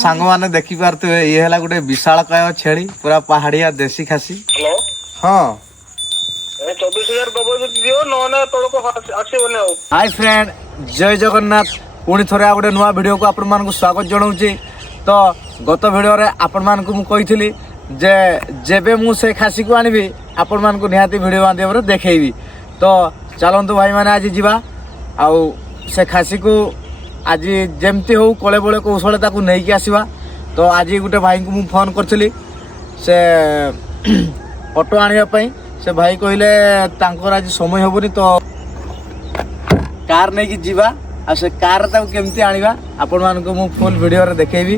सांग माने देखि पारते ये हला गुटे विशाल काय छेड़ी पूरा पहाड़िया देसी खासी। हेलो हाँ 24,000 दबो दियो नने तोड़को आसीबने आ। हाय फ्रेंड जय जगन्नाथ पुणी थोड़े आ गोटे नुआ वीडियो को आपण मानकु स्वागत जनाऊँगी। तो गत वीडियो रे आपण मानकु मु कहिथिली जे जेबे मु से खासी को आनिबी आपण मानकु निहाती वीडियो माध्यम देखैबी। तो चलंतु भाई माने आज जीवा आउ से खासी को आज जमती हो कले बड़े कौशल ताकू नहीं कि आसवा। तो आज गोटे भाई को मु फोन करथिली से ऑटो आनिबा से भाई कहले तांकर आज समय होबनी तो कार नहीं कि जीवा आ से कार ताकू केमती आनिबा आपण मानको मु फुल वीडियो रे देखेबी।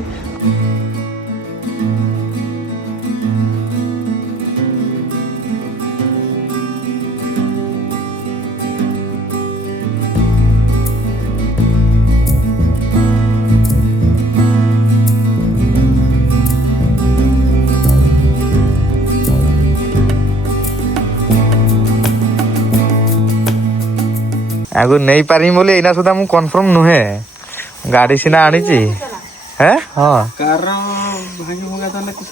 आगु नहीं पारि बोले एना सुधा मु कंफर्म नुहे गाड़ी सिना आनी छी हैं। हां कार भागी होगा ताने कुछ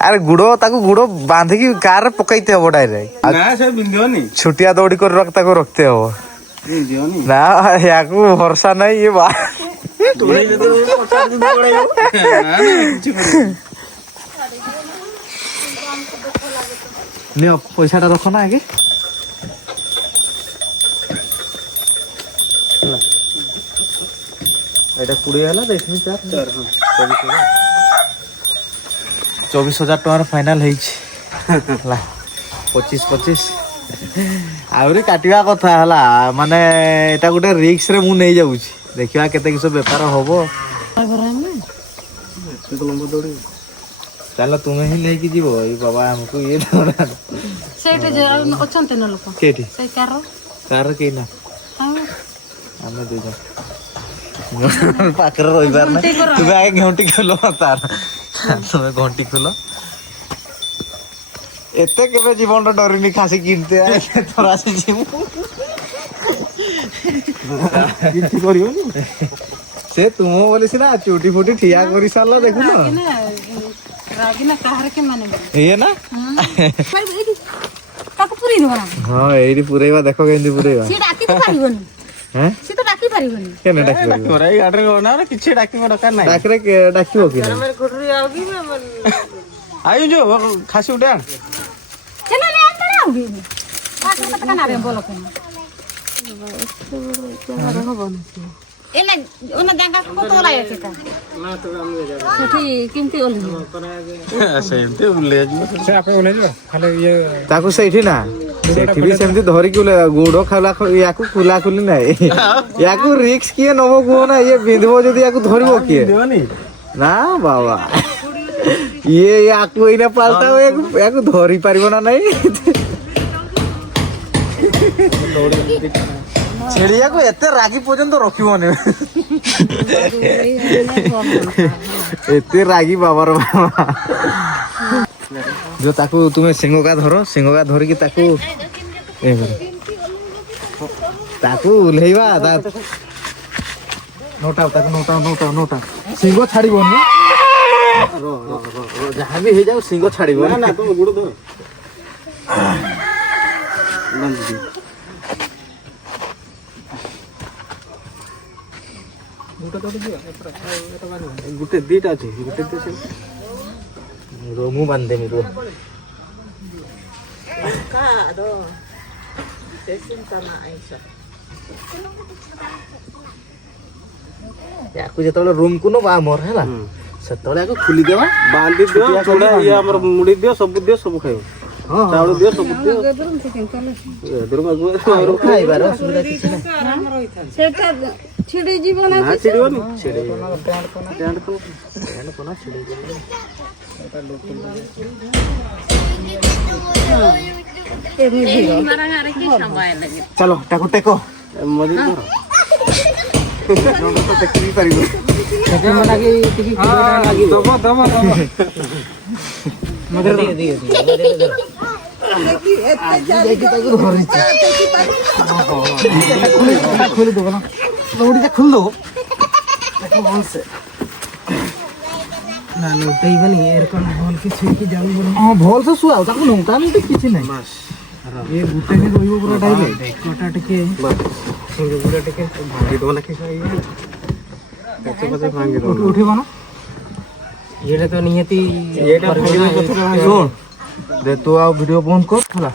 अरे गुड़ो ताकू गुड़ो बांध की कार पकईते हो डायरेक्ट ना से बिंदियोनी छुटिया दौड़ी कर रखता को रखते हो बिंदियोनी ना याकू भरोसा नहीं ये बा तोड़ी दे तो 4 दिन पड़ेगा ना कुछ ले पैसाटा रखो ना आगे एटा 20 हला देखनी 24,000 टका फाइनल है 25 आउरी काटिया कथा हला माने एटा गोटे रिस्क रे मु नहीं जाउछी देखिया केते किसो व्यापार होबो चलो तुम्हें ही नहीं की जीवो ए बाबा हमको ये दौड़ा सेठ जरा अछंते न लोक केठी से कार के ना हमें दे जा पाकर रविवार ना तुम्हें आगे घंटी खोलो तार तुम्हें घंटी खोलो एते केबे जीवन रो डरिनी खासी किनते आ तोरा से जीव किंती करियोनी से तुम बोले सिना चूटी फुटी ठिया करी साला देखु ना रागिना कहर के माने ये ना भाई भाई काको पुरी न बना हां एडी पुरेवा देखो केंदी पुरेवा से डाकी तो पारिबनी हैं से तो डाकी पारिबनी केने डाकी तोराई गाड़ी रो ना किछि डाकी को डकार नाही डाकरे के डाकियो कि मेरे गुडरी आओगी मैं आयु जो खासी उड़ान चलो ले अंदर आओगी पास में पता ना रे बोलो के एने ओने जांगा को तो लाया छेता ना तो हम ले जा सेठी किंती ओले सेमते ले जो से आपे ओले जो खाली ये ताकू सेठी ना सेठी भी सेमती धरी के गुड़ो खाला याकू खुला खुली नाही याकू रिस्क किए नबो को ना ये बिंधबो जदी याकू धरिबो किए ना बाबा ये याकू इने पालता याकू धरी पारिबो ना नहीं छेड़िया को एते रागी पर्यंत रखिबोने एते रागी बाबा रो बाबा जो ताकू तुम्हें सिंह का धर की ताकू ए करो ताकू लेवा ता नोटा सिंह छाड़ीबो न रो जहां भी हे जाओ सिंह छाड़ीबो ना तुम गुड़ दो नंदी गुटे दीटा अछि गुटे दे रोमु बांधे मी रो का दो सेसिंता ना आइसा याकू जतले रूम को न बा मोर हैला सेतले याकू खुली देवा बांधी दियो थोड़ा ये हमर मुड़ी दियो सब खाइयो हां चावल दियो सब दियो एदर मागो खाइबार असुविधा किछ नै सेटा छिड़ी जीवन ना छिड़ियोनी छेड़े टेंट को ना छेड़े चलो टाको टेको मदी कर तो टेकी पारिबो सेटा मना की टिकी लागी दबो मदर दे देखि ताको धरि खोली दो ना दौड़ी जा खुल दो से ନା ଲୁଟେଇବନି ଏରକମ ଭଲ କି ଶୁଇକି ଯାଉ ବୋଲେ ହଁ ଭଲସେ ଶୁଆଉ ତାକୁ ନଉଟା ନଉଟି କିଛି ନାହିଁ ଏ ଗୁଟେ ହିଁ ରହିବ ପୁରା ଟାଇମ ଦେଖଟା ଟିକେ ପୁରା ଟିକେ ଭାଙ୍ଗି ଦବ ନା କି ପଛେ ପଛେ ଭାଙ୍ଗି ଦବ ଉଠିବ ନା ଏଇଟା ତ ନିହାତି ଶୁଣ ଦେ ତୁ ଆଉ ଭିଡ଼ିଓ ବନ୍ଦ କର ହେଲା